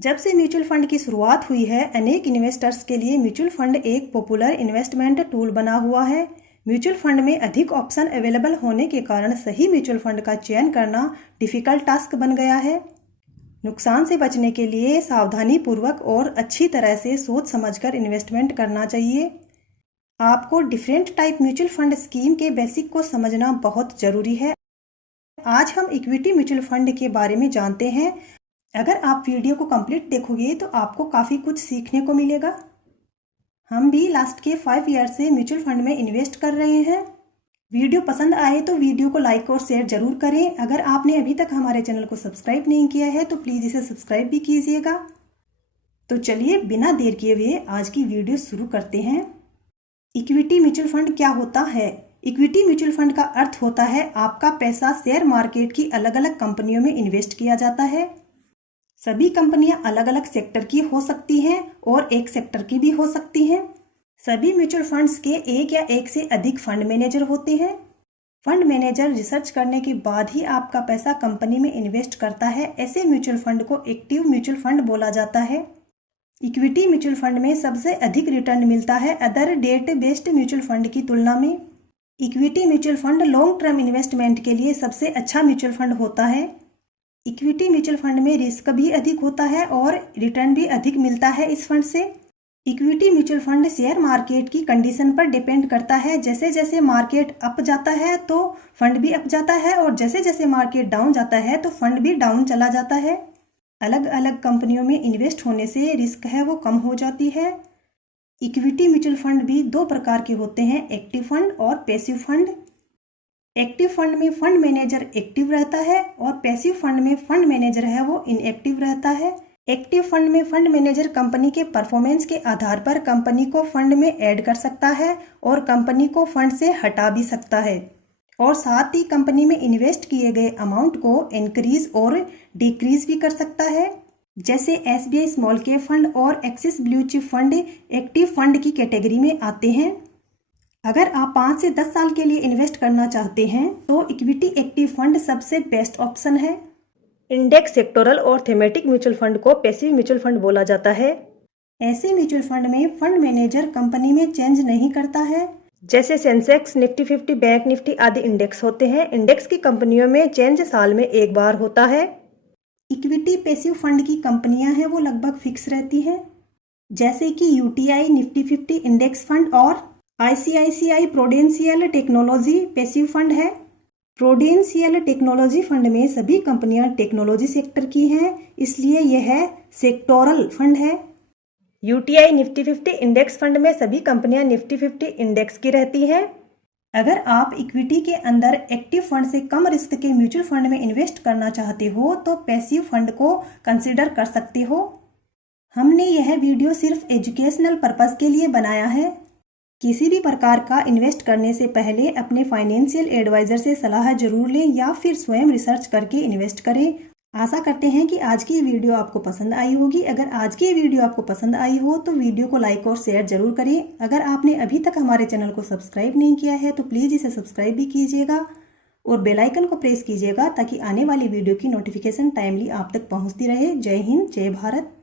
जब से mutual fund की शुरुआत हुई है, अनेक इन्वेस्टर्स के लिए म्यूचुअल फंड एक पॉपुलर इन्वेस्टमेंट टूल बना हुआ है। म्यूचुअल फंड में अधिक ऑप्शन अवेलेबल होने के कारण सही म्यूचुअल फंड का चयन करना डिफिकल्ट टास्क बन गया है। नुकसान से बचने के लिए सावधानी पूर्वक और अच्छी तरह से सोच समझकर इन्वेस्टमेंट करना चाहिए। आपको different type mutual fund scheme के बेसिक को समझना बहुत ज़रूरी है। आज हम इक्विटी म्यूचुअल फंड के बारे में जानते हैं। अगर आप वीडियो को कंप्लीट देखोगे तो आपको काफ़ी कुछ सीखने को मिलेगा। हम भी लास्ट के 5 ईयर से म्यूचुअल फंड में इन्वेस्ट कर रहे हैं। वीडियो पसंद आए तो वीडियो को लाइक और शेयर जरूर करें। अगर आपने अभी तक हमारे चैनल को सब्सक्राइब नहीं किया है तो प्लीज़ इसे सब्सक्राइब भी कीजिएगा। तो चलिए बिना देर किए हुए आज की वीडियो शुरू करते हैं। इक्विटी म्यूचुअल फंड क्या होता है? इक्विटी म्यूचुअल फंड का अर्थ होता है आपका पैसा शेयर मार्केट की अलग अलग कंपनियों में इन्वेस्ट किया जाता है। सभी कंपनियां अलग अलग सेक्टर की हो सकती हैं और एक सेक्टर की भी हो सकती हैं। सभी म्यूचुअल फंड्स के एक या एक से अधिक फंड मैनेजर होते हैं। फंड मैनेजर रिसर्च करने के बाद ही आपका पैसा कंपनी में इन्वेस्ट करता है। ऐसे म्यूचुअल फंड को एक्टिव म्यूचुअल फंड बोला जाता है। इक्विटी म्यूचुअल फंड में सबसे अधिक रिटर्न मिलता है other debt based mutual fund की तुलना में। Equity mutual fund long term investment के लिए सबसे अच्छा म्यूचुअल फंड होता है। इक्विटी म्यूचुअल फंड में रिस्क भी अधिक होता है और रिटर्न भी अधिक मिलता है इस फंड से। Equity mutual fund share market की कंडीशन पर डिपेंड करता है। जैसे जैसे मार्केट अप जाता है तो फंड भी अप जाता है और जैसे जैसे मार्केट डाउन जाता है तो फंड भी डाउन चला जाता है। अलग अलग कंपनियों में इन्वेस्ट होने से रिस्क है वो कम हो जाती है। इक्विटी म्यूचुअल फंड भी 2 प्रकार के होते हैं, एक्टिव फंड और पैसिव फंड। एक्टिव फंड में फंड मैनेजर एक्टिव रहता है और पैसिव फंड में फंड मैनेजर है वो इनएक्टिव रहता है। एक्टिव फंड में फंड मैनेजर कंपनी के परफॉर्मेंस के आधार पर कंपनी को फंड में ऐड कर सकता है और कंपनी को फंड से हटा भी सकता है और साथ ही कंपनी में इन्वेस्ट किए गए अमाउंट को इंक्रीज और डिक्रीज भी कर सकता है। जैसे SBI स्मॉल कैप फंड और axis blue chip fund active fund की कैटेगरी में आते हैं। अगर आप 5 से 10 साल के लिए इन्वेस्ट करना चाहते हैं तो इक्विटी एक्टिव फंड सबसे बेस्ट ऑप्शन है। इंडेक्स, सेक्टोरल और थीमेटिक म्यूचुअल फंड को पैसिव म्यूचुअल फंड बोला जाता है। ऐसे म्यूचुअल फंड में फंड मैनेजर कंपनी में चेंज नहीं करता है। जैसे सेंसेक्स, निफ्टी 50, बैंक निफ्टी आदि इंडेक्स होते हैं। इंडेक्स की कंपनियों में चेंज साल में एक बार होता है। इक्विटी पैसिव फंड की कंपनियां हैं वो लगभग फिक्स रहती हैं, जैसे कि UTI, निफ्टी 50 इंडेक्स फंड और ICICI Prudential technology passive fund है। प्रोडेंशियल टेक्नोलॉजी फंड में सभी कंपनियां टेक्नोलॉजी सेक्टर की हैं, इसलिए यह सेक्टोरल फंड है। UTI निफ्टी 50 इंडेक्स फंड में सभी कंपनियां निफ्टी 50 इंडेक्स की रहती हैं। अगर आप इक्विटी के अंदर एक्टिव फंड से कम रिस्क के म्यूचुअल फंड में इन्वेस्ट करना चाहते हो तो पैसिव फंड को कंसिडर कर सकते हो। हमने यह वीडियो सिर्फ एजुकेशनल पर्पस के लिए बनाया है। किसी भी प्रकार का इन्वेस्ट करने से पहले अपने फाइनेंशियल एडवाइजर से सलाह जरूर लें या फिर स्वयं रिसर्च करके इन्वेस्ट करें। आशा करते हैं कि आज की वीडियो आपको पसंद आई होगी। अगर आज की वीडियो आपको पसंद आई हो तो वीडियो को लाइक और शेयर जरूर करें। अगर आपने अभी तक हमारे चैनल को सब्सक्राइब नहीं किया है तो प्लीज़ इसे सब्सक्राइब भी कीजिएगा और बेल आइकन को प्रेस कीजिएगा ताकि आने वाली वीडियो की नोटिफिकेशन टाइमली आप तक पहुँचती रहे। जय हिंद, जय भारत।